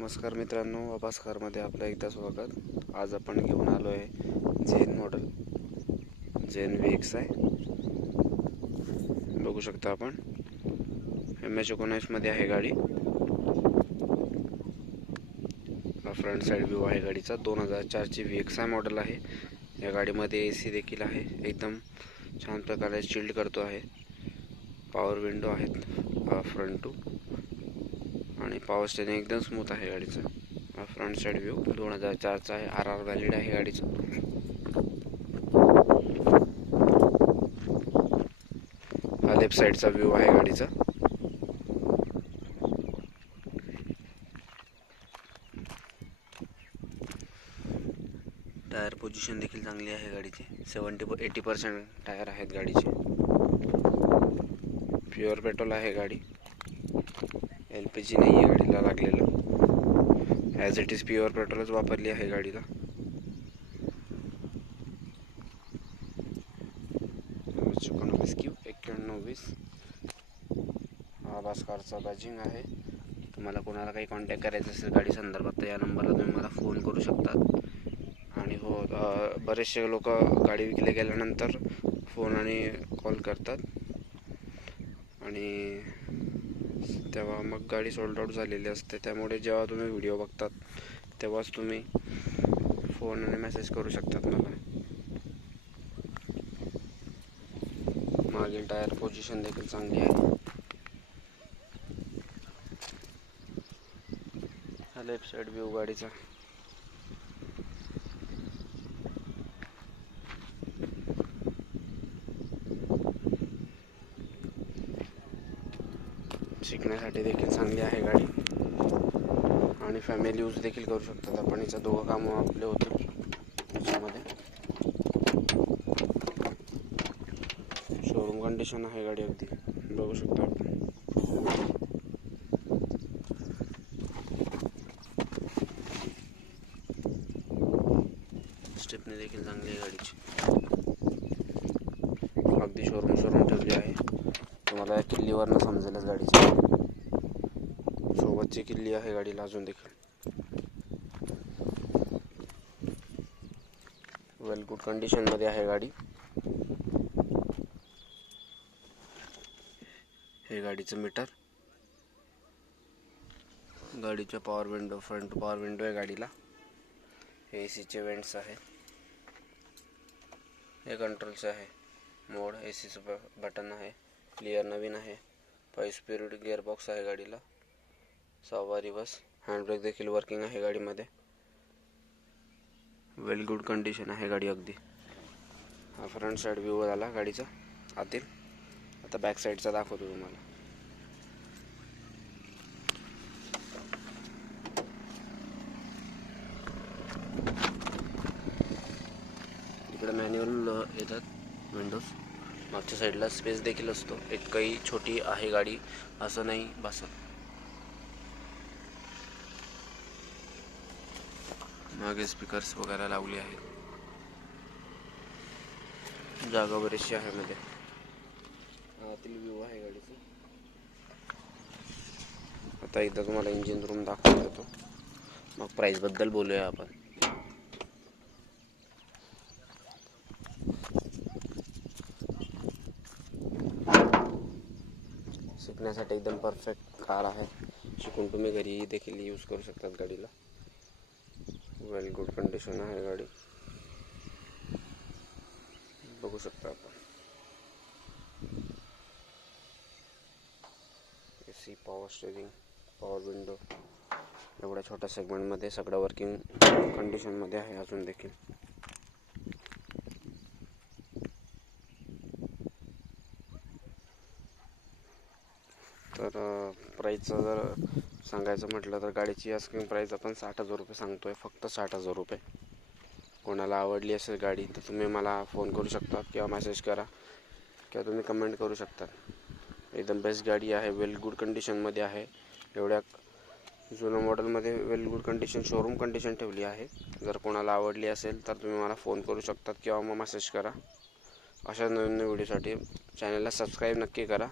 नमस्कार मित्रांनो अभासकारमध्ये आपलं एकदा स्वागत. आज आपण घेऊन आलो आहे Zen model Zen V X आहे. बघू शकता आपण. एम एच एकोणावीसमध्ये आहे गाडी. हा फ्रंट साईड व्ह्यू आहे गाडीचा. दोन हजार चारची व्ही एक्स आय मॉडेल आहे. या गाडीमध्ये ए सी देखील आहे. एकदम छान प्रकारे चिल्ड करतो आहे. पॉवर विंडो आहेत. फ्रंट टू आणि पॉवर स्टेरिंग एकदम स्मूथ आहे गाडीचं. फ्रंट साईड व्ह्यू दोन हजार चारचा आहे. आर आर व्हॅलिड आहे गाडीचं. हा लेफ्ट साईडचा व्ह्यू आहे गाडीचा. टायर पोझिशन देखील चांगली आहे गाडीची. सेवन्टी एटी पर्सेंट टायर आहेत गाडीचे. प्युअर पेट्रोल आहे गाडी. पी जी नाही आहे गाडीला लागलेलं. ॲज इट इज प्युअर पेट्रोलच वापरली आहे गाडीला. एकोणवीस क्यू एक्क्याण्णव वीस. हा भास्कारचा बॅजिंग आहे. तुम्हाला कोणाला काही कॉन्टॅक्ट करायचं असेल गाडी संदर्भात तर या नंबरला तुम्ही मला फोन करू शकता. आणि हो बरेचसे लोक गाडी विकले गेल्यानंतर फोन आणि कॉल करतात. आणि तेव्हा मग गाडी सोल्ड आउट झालेली असते. त्यामुळे जेव्हा तुम्ही व्हिडिओ बघतात तेव्हाच तुम्ही फोन आणि मेसेज करू शकतात मला. मागील टायर पोझिशन देखील चांगली आहे. हा लेफ्ट साईड व्ह्यू गाडीचा. शिकण्यासाठी देखील चांगली आहे गाडी. आणि फॅमिली यूज देखील करू शकतात आपण. हिचं दोघं कामं आपले होते याच्यामध्ये शोरूम कंडिशन आहे गाडी अगदी. बघू शकतो आपण. स्टेपने देखील चांगली आहे गाडीची. अगदी शोरूम शोरूम ठेवली. आहे किल्लीवरनं समजेलच गाडीची. सोबतची किल्ली आहे गाडीला अजून देखील. वेल गुड कंडिशनमध्ये आहे गाडी. हे गाडीचं मीटर गाडीच्या power window front power window आहे गाडीला. हे ए सीचे वेंट्स आहे. हे कंट्रोलचं आहे. मोड ए सीचं बटन आहे. क्लिअर नवीन आहे. फाईव्ह स्पीड गिअरबॉक्स आहे गाडीला. सहावा रिवर्स हँडब्रेक देखील वर्किंग आहे गाडीमध्ये. वेल गुड कंडिशन आहे गाडी अगदी. हा फ्रंट साईड व्ह्यू झाला गाडीचा. आतील. आता बॅक साईडचा दाखवतो तुम्हाला. इकडे मॅन्युअल येतात विंडोज मागच्या साईडला स्पेस देखील असतो. इतकंही छोटी आहे गाडी असं नाही बसत मागे स्पीकर्स वगैरे लावले आहेत. जागा बरीचशी आहे मध्ये. आतील व्ह्यू आहे गाडीचा. आता एकदा तुम्हाला इंजिन रूम दाखवून देतो. मग प्राईसबद्दल बोलूया आपण. शिकण्यासाठी एकदम परफेक्ट कार आहे. शिकून तुम्ही घरी देखील यूज़ करू शकतात गाडीला. वेल गुड कंडिशन आहे गाडी. बघू शकता आपण. A C power steering power window एवढ्या छोट्या सेगमेंटमध्ये सगळं वर्किंग कंडिशनमध्ये आहे अजून देखील. तर प्राईजचं जर सांगायचं म्हटलं तर गाडीची आस्किंग प्राईज आपण साठ हजार रुपये सांगतो आहे फक्त साठ हजार रुपये. कोणाला आवडली असेल गाडी तर तुम्ही मला फोन करू शकता किंवा मेसेज करा किंवा तुम्ही कमेंट करू शकता. एकदम बेस्ट गाडी आहे वेल गुड कंडिशनमध्ये आहे. एवढ्या जुनं मॉडेलमध्ये well good condition showroom condition ठेवली आहे. जर कोणाला आवडली असेल तर तुम्ही मला फोन करू शकतात किंवा मग मेसेज करा. अशा नवीन नवीन व्हिडिओसाठी चॅनलला सबस्क्राईब नक्की करा.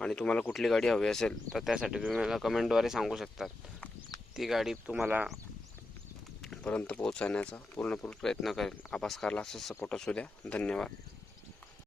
आणि तुम्हाला कुठली गाडी हवी असेल तर त्यासाठी तुम्ही मला कमेंटद्वारे सांगू शकतात. ती गाडी तुम्हाला पर्यंत पोहोचवण्याचा पूर्णपूर प्रयत्न करेल आभास असं सपोर्ट असू द्या. धन्यवाद.